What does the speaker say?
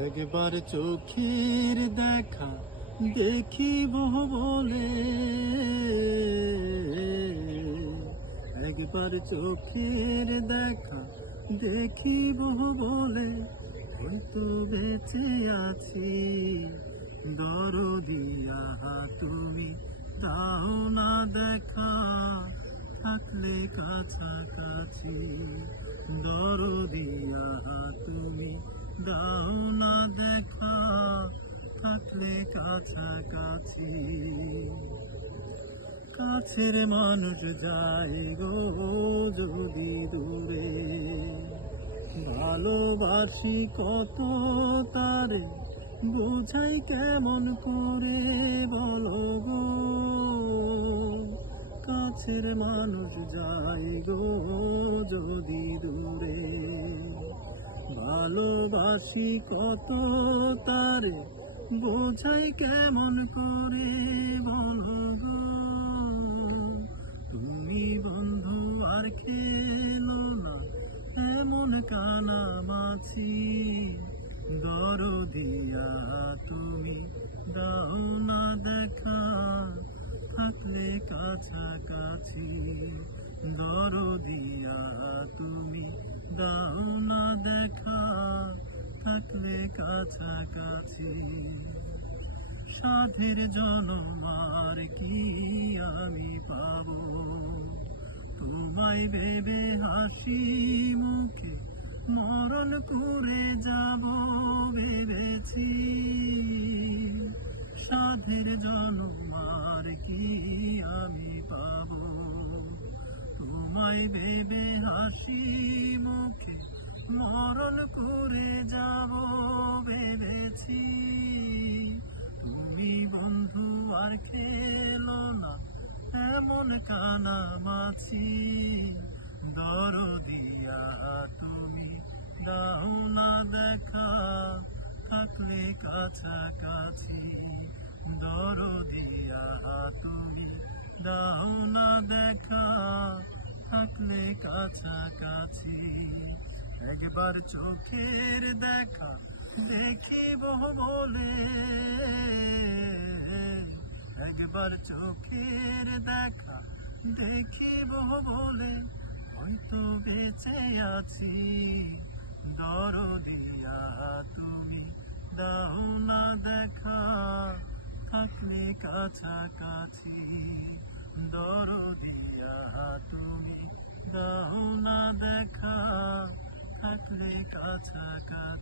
একবার চোখের দেখা দেখিব বলে, একবার চোখের দেখা দেখিব বলে হয়তো বেঁচে আছি। দরদিয়া তুমি দাও না দেখা, থাকলে কাছাকাছি। দরদিয়া তুমি দাও না দেখা, থাকলে কাছাকাছি। কাছের মানুষ যায় গো যদি দূরে, ভালোবাসি কত তারে বোঝাই কেমন করে বলো গো। কাছের মানুষ যায় গো যদি দূরে, ভালোবাসি কত তারে বোঝাই কেমন করে বলো গো। তুমি বন্ধু আর খেলো না এমন কানামাছি। দরদিয়া তুমি দাও না দেখা, থাকলে কাছাকাছি। দরদিয়া তুমি দাও না দেখা, থাকলে কাছাকাছি। সাধের জনম আর কি আমি পাবো, তোমায় ভেবে হাসি মুখে মরণ করে যাব ভেবেছি। সাধের জনম আর কি আমি পাবো, তোমায় ভেবে হাসি মুখে মরণ করে যাব ভেবেছি। তুমি বন্ধু আর খেলো না এমন কানামাছি। দরদিয়া তুমি দাও না দেখা, থাকলে কাছাকাছি। দরদিয়া তুমি দাও না দেখা, থাকলে কাছাকাছি। একবার চোখের দেখা দেখিব বলে, একবার চোখের দেখা দেখিব বলে হয়তো বেঁচে আছি। দরদিয়া তুমি দাও না দেখা, থাকলে কাছাকাছি। দরদিয়া তুমি দাও না দেখা, থাকলে কাছাকাছি।